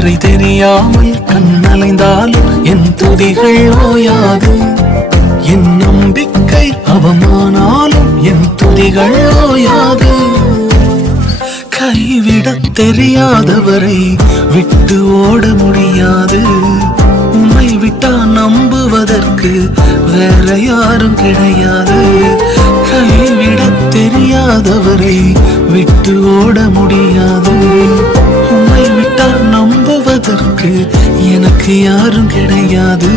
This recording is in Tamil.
கரை தெரியாமல் கண்ணலைந்தாலும் என் துதிகள் ஓயாது. என் நம்பிக்கை அவமானாலும் என் துதிகள் ஓயாது. கைவிடத் தெரியாதவரை விட்டு ஓட முடியாது. உம்மை விட்டா நம்புவதற்கு வேற யாரும் கிடையாது. கைவிடத் தெரியாதவரை விட்டு ஓட முடியாது. உம்மை விட்டா நம்புவதற்கு எனக்கு யாரும் கிடையாது.